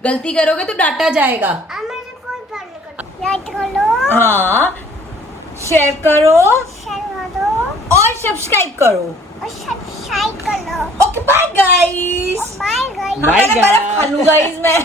गलती करोगे तो डांटा जाएगा। लाइक करो, हाँ, शेयर करो और सब्सक्राइब करो सब्सक्राइब करो। Okay bye guys. बाय मैं बर्फ खा लूं गाइस मैं।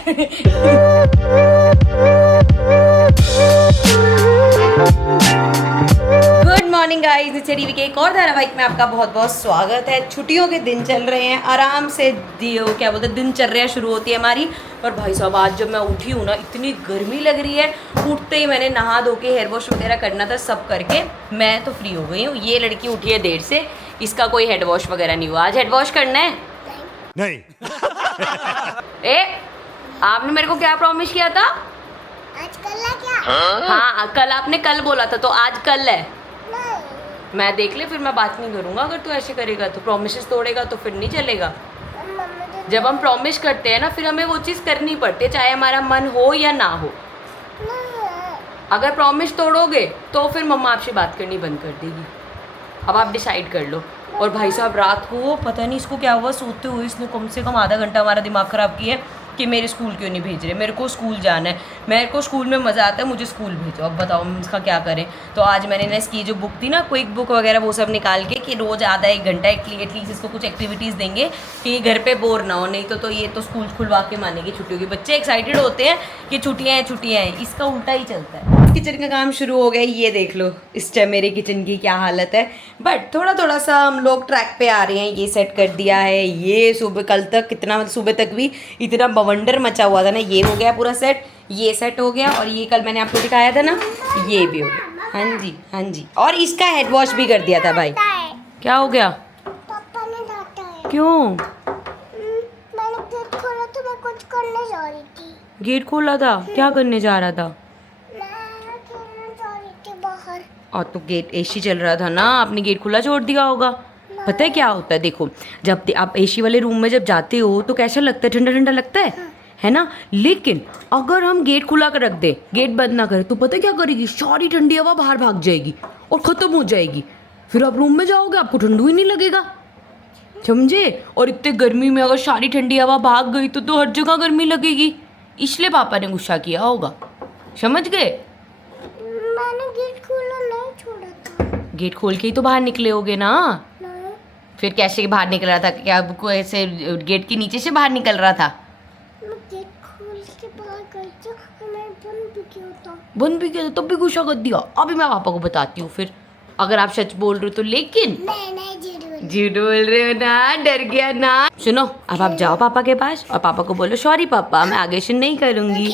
गुड मॉर्निंग गाइस, नीचे टीवी के एक और धारावाहिक में आपका बहुत बहुत स्वागत है। छुट्टियों के दिन चल रहे हैं, आराम से क्या बोलते हैं, दिनचर्या शुरू होती है हमारी। और भाई साहब आज जब मैं उठी हूँ ना, इतनी गर्मी लग रही है। उठते ही मैंने नहा धो के हेयर वॉश वगैरह करना था, सब करके मैं तो फ्री हो गई हूँ। ये लड़की उठी है देर से, इसका कोई हेड वॉश वगैरह नहीं हुआ। आज हेड वॉश करना है नहीं। आपने मेरे को क्या प्रॉमिस किया था? आज कल है क्या? हाँ कल आपने कल बोला था, तो आज कल है। नहीं, मैं देख ले, फिर मैं बात नहीं करूंगा। अगर तू ऐसे करेगा तो, प्रॉमिसेस तोड़ेगा तो फिर नहीं चलेगा। मम्मी तो जब हम प्रॉमिस करते हैं ना, फिर हमें वो चीज़ करनी पड़ती है, चाहे हमारा मन हो या ना हो। नहीं है। अगर प्रॉमिस तोड़ोगे तो फिर मम्मा आपसे बात करनी बंद कर देगी। अब आप डिसाइड कर लो। और भाई साहब रात को पता नहीं इसको क्या हुआ, सोते हुए इसने कम से कम आधा घंटा हमारा दिमाग ख़राब किया है कि मेरे स्कूल क्यों नहीं भेज रहे, मेरे को स्कूल जाना है, मेरे को स्कूल में मज़ा आता है, मुझे स्कूल भेजो। अब बताओ हम इसका क्या करें। तो आज मैंने ना इसकी जो बुक थी ना, क्विक बुक वगैरह, वो सब निकाल के कि रोज़ आधा एक घंटा एटलीस्ट इसको कुछ एक्टिविटीज़ देंगे कि ये घर पे बोर ना हो। नहीं तो ये तो स्कूल खुलवा के मानेगी छुट्टियों की। बच्चे एक्साइटेड होते हैं कि छुट्टियाँ हैं छुट्टियाँ हैं, इसका उल्टा ही चलता है। किचन का काम शुरू हो गया, ये देख लो इस टाइम मेरे किचन की क्या हालत है। बट थोड़ा थोड़ा सा हम लोग ट्रैक पे आ रहे हैं। ये सेट कर दिया है, ये सुबह कल तक कितना, सुबह तक भी इतना बवंडर मचा हुआ था ना, ये हो गया पूरा सेट, ये सेट हो गया। और ये कल मैंने आपको दिखाया था ना, ये भी हो गया। हाँ जी हाँ जी। और इसका हेड वॉश भी कर दिया था भाई। क्या हो गया? पापा ने डांटा है। क्यों? मैंने गेट खोला तो मैं कुछ करने जा रही थी। गेट खोला था? क्या करने जा रहा था? मैं खेलने जा रही थी बाहर। और तो गेट एसी चल रहा था ना, आपने गेट खुला छोड़ दिया होगा। पता है क्या होता है, देखो जब आप एसी वाले रूम में जब जाते हो तो कैसा लगता है, ठंडा ठंडा लगता है ना। लेकिन अगर हम गेट खुला कर रख दे, गेट बंद ना करें, तो पता है क्या करेगी, सारी ठंडी हवा बाहर भाग जाएगी और ख़त्म हो जाएगी। फिर आप रूम में जाओगे, आपको ठंडू ही नहीं लगेगा, समझे। और इतने गर्मी में अगर सारी ठंडी हवा भाग गई तो हर जगह गर्मी लगेगी। इसलिए पापा ने गुस्सा किया होगा, समझ गए। मैंने गेट खोला नहीं छोड़ा था। गेट खोल के ही तो बाहर निकले होगे ना। नहीं, फिर कैसे बाहर निकल रहा था? क्या आपको ऐसे गेट के नीचे से बाहर निकल रहा था? मैं गेट खोल के बाहर गई थी और मैं बंद भी किया था। बंद भी किया था तब भी गुस्सा कर दिया। अभी मैं पापा को बताती हूँ फिर, अगर आप सच बोल रहे हो तो। लेकिन नहीं जरूर। झूठ बोल रहे हो ना, डर गया ना। सुनो, अब आप जाओ पापा के पास और पापा को बोलो सॉरी पापा, मैं आगे से नहीं करूँगी।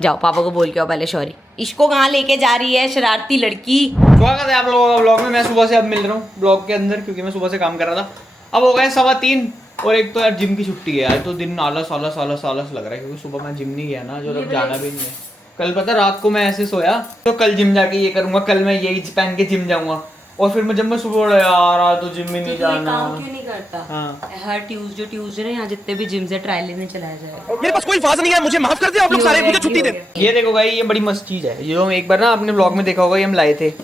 जाओ पापा को बोल के आओ पहले सॉरी। इसको कहाँ लेके जा रही है शरारती लड़की? स्वागत है आप लोगों का ब्लॉग में। मैं सुबह से अब मिल रहा हूँ ब्लॉग के अंदर, क्योंकि मैं सुबह से काम कर रहा था। अब हो गए 3:15 और एक तो यार जिम की छुट्टी है। आज तो दिन आलस आलस आलस आलस लग रहा है, क्योंकि सुबह मैं जिम नहीं गया ना, जो अब जाना भी नहीं है। कल पता रात को मैं ऐसे सोया तो कल जिम जाके ये करूँगा, कल मैं यही पहन के जिम जाऊँगा। और फिर मैं जब मैं सुबह उड़ा, यार आज तो जिम में नहीं जाना। काम क्यों नहीं करता? हाँ। हर ट्यूसडे ना यहाँ जितने भी जिम से ट्रायल लेने चलाया जाएगा। मेरे पास कोई फाज नहीं है, मुझे माफ कर दे आप लोग सारे, मुझे छुट्टी दे। ये देखो भाई, ये बड़ी मस्त चीज है। ये एक बार ना आपने ब्लॉग में देखा होगा, ये हम लाए थे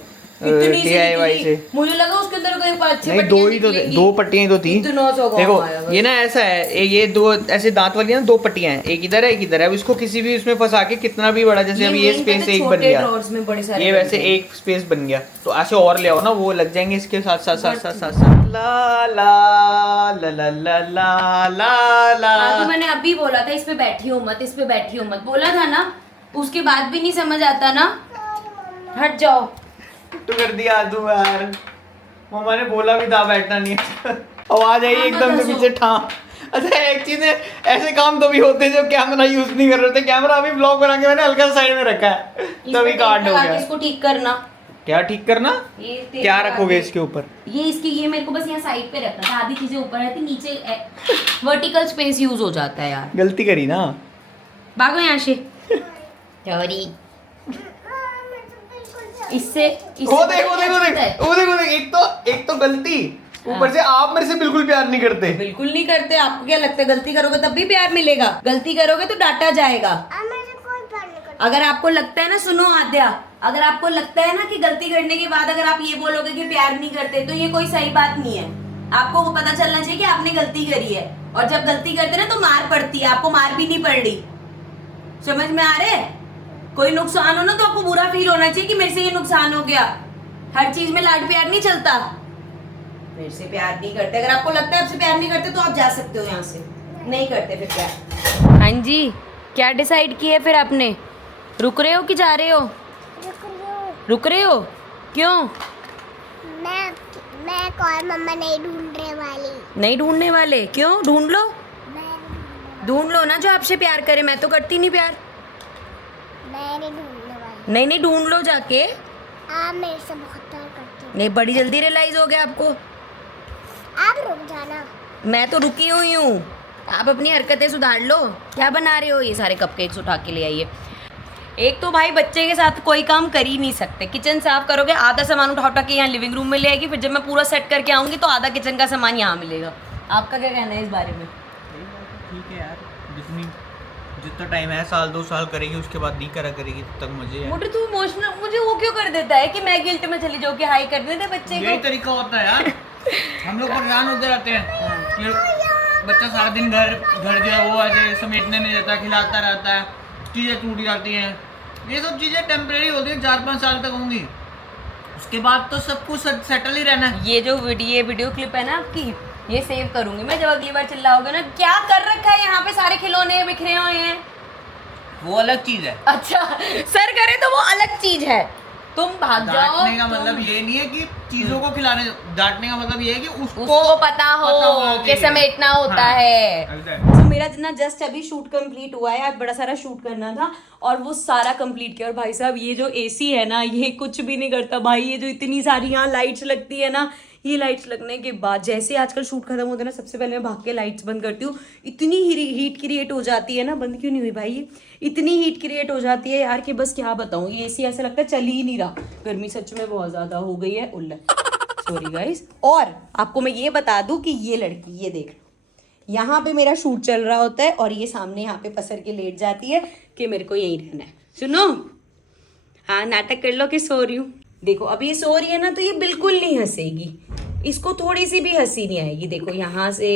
इतनी सी DIY से। मुझे लगा उसके अंदर कोई अच्छी नहीं, पट्टियां दो ही तो, निकलेंगी। 2 पट्टियां ही तो थी। इतना सा काम देखो आया बस। ये ना ऐसा है, ये 2 ऐसे दांत वाली है ना, 2 पट्टियां हैं, एक इधर है एक इधर है। अब इसको किसी भी उसमें फंसा के कितना भी बड़ा, जैसे अभी ये main स्पेस पता एक छोटे बन गया, drawers में बड़े सारे ये बन वैसे गए। एक स्पेस बन गया, तो ऐसे और ले आओ ना, वो लग जाएंगे इसके साथ साथ साथ साथ साथ साथ। ला ला ला ला ला ला ला ला। तो मैंने अभी बोला था इस पे बैठी हो मत, इस पे बैठी हो मत, बोला था ना। उसके बाद भी नहीं समझ आता ना। हट जाओ। तो कर दिया तू यार, मम्मा ने बोला भी था बैठना नहीं है। आवाज आई एकदम से पीछे ठा। अच्छा एक चीज है, ऐसे काम तो भी होते हैं जब कैमरा यूज नहीं कर रहे थे। कैमरा अभी ब्लॉग बना के मैंने हल्का साइड में रखा है, तभी काट हो गया। इसको ठीक करना। क्या ठीक करना? ये तेल क्या लगा रखोगे के- इसके ऊपर? ये इसकी, ये मेरे को बस यहाँ साइड पे रखना था, आधी चीजें ऊपर रहती, नीचे वर्टिकल स्पेस यूज हो जाता है यार। गलती करी ना। भागो यहाँ से। सॉरी। इससे वो देखो देखो देखो, वो देखो देखो, एक तो गलती, ऊपर से आप मेरे से बिल्कुल प्यार नहीं करते। बिल्कुल नहीं करते। आपको क्या लगता है गलती करोगे तब भी प्यार मिलेगा? गलती करोगे तो डांटा जाएगा। मुझे कोई प्यार नहीं करता। अगर आपको लगता है ना, सुनो आद्या, अगर आपको लगता है ना कि गलती करने के बाद अगर आप ये बोलोगे कि प्यार नहीं करते, तो ये कोई सही बात नहीं है। आपको वो पता चलना चाहिए कि आपने गलती करी है। और जब गलती करते ना तो मार पड़ती है, आपको मार भी नहीं पड़ रही। समझ में आ रहा है? कोई नुकसान हो ना तो आपको बुरा फील होना चाहिए कि मेरे से ये नुकसान हो गया। हर चीज में लाड प्यार नहीं चलता। मेरे से प्यार नहीं करते, अगर आपको लगता है आपसे प्यार नहीं करते तो आप जा सकते हो यहाँ से। नहीं करते फिर प्यार। हाँ जी, क्या डिसाइड किया फिर आपने? रुक रहे हो कि जा रहे हो? रुक रहे हो? क्यों? मैं कोई मम्मा नहीं ढूंढने वाली। नहीं ढूंढने वाले? क्यों? ढूंढ लो, मैं ढूंढ लो ना जो आपसे प्यार करे। मैं तो करती नहीं प्यार। नहीं ढूंढने वाली। नहीं नहीं, ढूंढ लो जाके। आप मेरे से बहुत प्यार करते हो। नहीं, बड़ी जल्दी रियलाइज हो गया आपको। आप रुक जाना। मैं तो रुकी हुई हूँ, आप अपनी हरकतें सुधार लो। क्या बना रहे हो? ये सारे कपकेक्स उठा के ले आइए। एक तो भाई बच्चे के साथ कोई काम कर ही नहीं सकते। किचन साफ करोगे, आधा सामान उठा उठा के यहाँ लिविंग रूम में ले आएगी, फिर जब मैं पूरा सेट करके आऊँगी तो आधा किचन का सामान यहाँ मिलेगा। आपका क्या कहना है इस बारे में? ठीक है यार, जितना टाइम है, 1-2 साल करेगी, उसके बाद नहीं करा करेगी, तब तक मजे है। मुझे तू इमोशनल, मुझे वो क्यों कर देता है कि मैं गिल्ट में चली जाऊँ कि हाई कर देते बच्चे यही को। तरीका होता है यार। हम लोग परेशान होते रहते हैं कि बच्चा सारा दिन घर जो है वो ऐसे समेटने नहीं देता, खिलाता रहता है, चीज़ें टूट जाती हैं। ये सब चीज़ें टेम्परेरी होती हैं, 4-5 साल तक होंगी, उसके बाद तो सब कुछ सेटल ही रहना है। ये जो वीडियो क्लिप है ना आपकी, ये सेव करूंगी मैं जब अगली बार चिल्लाओगे ना। क्या कर रखा है यहाँ पे? सारे खिलौने बिखरे हुए हैं। वो अलग चीज़ है। अच्छा, सर करे तो वो अलग चीज है। तुम भाग जाओ। डांटने का मतलब ये नहीं है कि चीजों को खिलाने, डांटने का मतलब ये है कि उसको पता हो कि समेटना होता है। तो मेरा ना जस्ट अभी शूट कंप्लीट हुआ है, आज बड़ा सारा शूट करना था और वो सारा कंप्लीट किया। और भाई साहब ये जो एसी है ना, ये कुछ भी नहीं करता भाई। ये जो इतनी सारी यहाँ लाइट्स लगती है ना, ये लाइट्स लगने के बाद जैसे आजकल शूट खत्म होता है ना, सबसे पहले मैं भाग के लाइट्स बंद करती हूँ। इतनी हीट क्रिएट हो जाती है ना, बंद क्यों नहीं हुई भाई? ये इतनी हीट क्रिएट हो जाती है यार कि बस क्या बताऊँ। ये एसी ऐसा लगता है चल ही नहीं रहा। गर्मी सच में बहुत ज़्यादा हो गई है। उल्ला सॉरी गाइस। और आपको मैं ये बता दूँ कि ये लड़की, ये देख, यहाँ पे मेरा शूट चल रहा होता है और ये सामने यहाँ पे पसर के लेट जाती है कि मेरे को यहीं रहना है। सुनो, हाँ नाटक कर लो कि सो रही हूँ। देखो अब ये सो रही है ना, तो ये बिल्कुल नहीं हंसेगी, इसको थोड़ी सी भी हंसी नहीं आएगी। देखो यहाँ से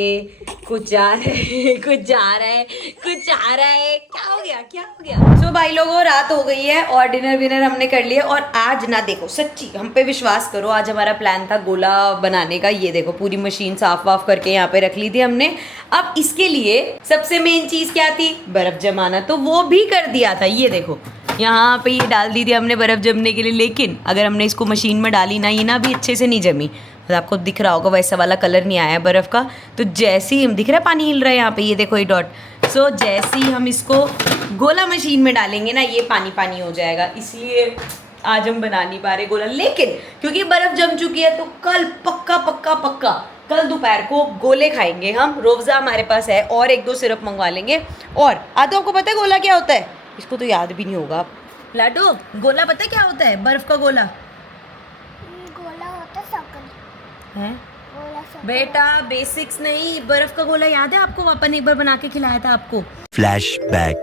कुछ जा रहा है, कुछ जा रहा है, कुछ आ रहा है। क्या हो गया, क्या हो गया? सो भाई लोगों, रात हो गई है और डिनर विनर हमने कर लिया। और आज ना देखो, सच्ची हम पे विश्वास करो, आज हमारा प्लान था गोला बनाने का। ये देखो पूरी मशीन साफ वाफ करके यहाँ पे रख ली थी हमने। अब इसके लिए सबसे मेन चीज क्या थी? बर्फ जमाना, तो वो भी कर दिया था। ये देखो यहाँ पे ये डाल दी थी हमने बर्फ जमने के लिए। लेकिन अगर हमने इसको मशीन में डाली ना, ये ना भी अच्छे से नहीं जमी। तो आपको दिख रहा होगा वैसा वाला कलर नहीं आया बर्फ का। तो जैसे ही हम, दिख रहा है पानी हिल रहा है यहाँ पे, ये देखो ये डॉट। सो जैसे ही हम इसको गोला मशीन में डालेंगे ना, ये पानी पानी हो जाएगा। इसलिए आज हम बना नहीं पा रहे गोला। लेकिन क्योंकि बर्फ जम चुकी है तो कल पक्का पक्का पक्का कल दोपहर को गोले खाएंगे हम। रोवज़ा हमारे पास है और 1-2 सिरप मंगवा लेंगे। और आदो आपको पता है गोला क्या होता है? इसको तो याद भी नहीं होगा। लाडो, गोला पता है क्या होता है? बर्फ का गोला गोला होता सर्कल है गोला सर्कल। बेटा। बेसिक्स नहीं, बर्फ का गोला याद है आपको? पापा ने एक बार बना के खिलाया था आपको। फ्लैशबैक।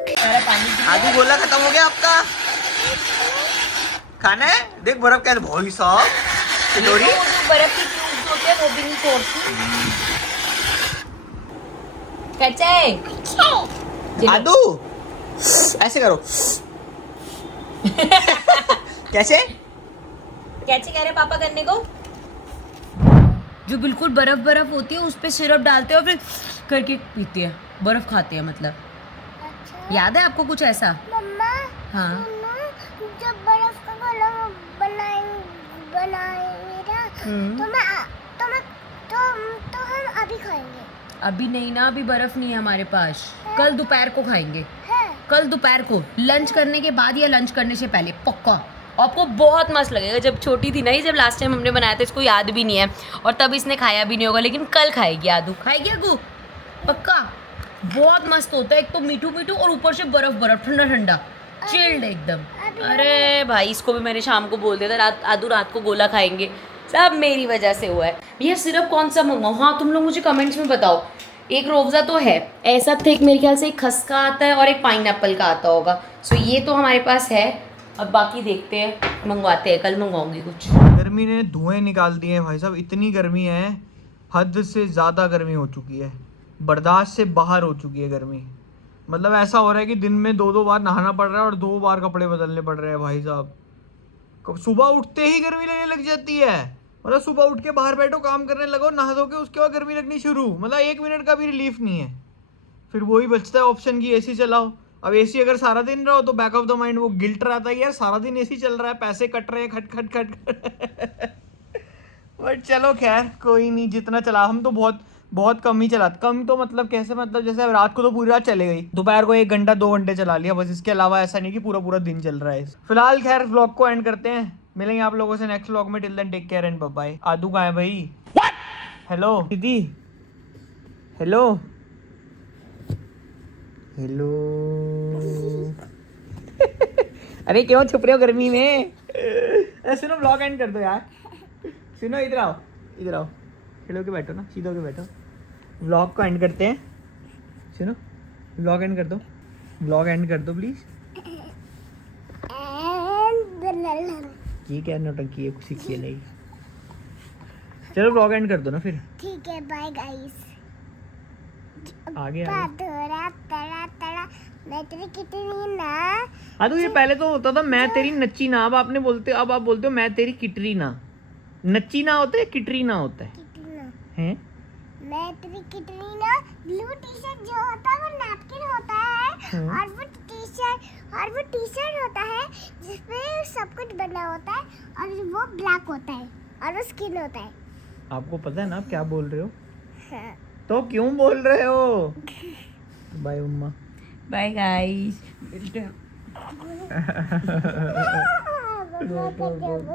आदि गोला खत्म हो गया आपका? खाना है? देख बर्फ कैसे भाई साहब, कटोरी बर्फ की क्यूब्स होते हैं वो भी नहीं तोड़ती। कच्चे आदू ऐसे करो। कैसे कैसे कह रहे पापा करने को? जो बिल्कुल बर्फ बर्फ होती है उस पे सिरप डालते हैं और फिर करके पीते हैं, बर्फ खाते हैं मतलब। अच्छा याद है आपको कुछ ऐसा? मम्मा, हाँ। सुनो, जब बर्फ का गोला बनाएंगे ना, तो हम अभी खाएंगे। अभी नहीं ना, अभी बर्फ नहीं है हमारे पास। कल दोपहर को खाएंगे। है कल दोपहर को लंच करने के बाद या लंच करने से पहले पक्का। आपको बहुत मस्त लगेगा। जब छोटी थी नहीं, जब लास्ट टाइम हमने बनाया था, इसको याद भी नहीं है और तब इसने खाया भी नहीं होगा। लेकिन कल खाएगी आदू, खाएगी आगू पक्का। बहुत मस्त होता है, एक तो मीठू मीठू और ऊपर से बर्फ बर्फ, ठंडा ठंडा, चिल्ड एकदम। अरे भाई, इसको भी मैंने शाम को बोल दिया था आदू रात को गोला खाएंगे। सब मेरी वजह से हुआ है। ये सिर्फ कौन सा मंगाऊँ? हाँ तुम लोग मुझे कमेंट्स में बताओ। एक रोवज़ा तो है ऐसा था, एक मेरे ख्याल से एक खस का आता है और एक पाइनएप्पल का आता होगा। सो ये तो हमारे पास है। अब बाकी देखते हैं, मंगवाते हैं। कल मंगवाऊंगी कुछ। गर्मी ने धुएं निकाल दिए हैं भाई साहब। इतनी गर्मी है, हद से ज़्यादा गर्मी हो चुकी है, बर्दाश्त से बाहर हो चुकी है गर्मी। मतलब ऐसा हो रहा है कि दिन में 2-2 बार नहाना पड़ रहा है और 2 बार कपड़े बदलने पड़ रहे हैं भाई साहब। सुबह उठते ही गर्मी लगने लग जाती है। मतलब सुबह उठ के बाहर बैठो, काम करने लगो, नहा धो के उसके बाद गर्मी लगनी शुरू। मतलब 1 मिनट का भी रिलीफ नहीं है। फिर वही बचता है ऑप्शन की एसी चलाओ। अब एसी अगर सारा दिन रहो तो बैक ऑफ द माइंड वो गिल्ट रहता है यार सारा दिन एसी चल रहा है, पैसे कट रहे हैं खट खट खट। बट चलो खैर कोई नहीं, जितना चला। हम तो बहुत कम ही चलाते। कम तो मतलब कैसे, मतलब जैसे अब रात को तो पूरी रात चले गई, दोपहर को 1 घंटा 2 घंटे चला लिया बस। इसके अलावा ऐसा नहीं कि पूरा पूरा दिन चल रहा है। फिलहाल खैर व्लॉग को एंड करते हैं, मिलेंगे आप लोगों से नेक्स्ट व्लॉग में। Till then take care and bye bye. आदू कहाँ है भाई? हेलो दीदी, हेलो हेलो। अरे क्यों छुप रहे हो गर्मी में? सुनो व्लॉग एंड कर दो यार। सुनो इधर आओ, इधर आओ, खड़े होके बैठो ना, सीधा होके बैठो। व्लॉग को एंड करते हैं। सुनो व्लॉग एंड कर दो, व्लॉग एंड कर दो प्लीज। ठीक है, नौटंकी है, कुछ सीखिए नहीं। चलो व्लॉग एंड कर दो ना फिर। ठीक है, बाय गाइस। आगे तड़ा तड़ा तड़ा मैं तेरी कितनी ना। हाँ तो ये पहले तो होता था मैं तेरी नच्ची ना, अब आप बोलते हो मैं तेरी किटरी ना। नच्ची ना होता है, किटरी ना होता है। कितना हैं? मैं तेरी कितनी ना। ब्लू टी शर्ट जो होता है वो नैपकिन होता है, और वो टी शर्ट होता है जिसपे सब कुछ बना होता है, और वो ब्लैक होता है, और वो स्किन होता है। आपको पता है ना आप क्या बोल रहे हो? हाँ। तो क्यों बोल रहे हो? बाय उम्मा। बाय गाइस, मिलते हैं। Go, go, go, go.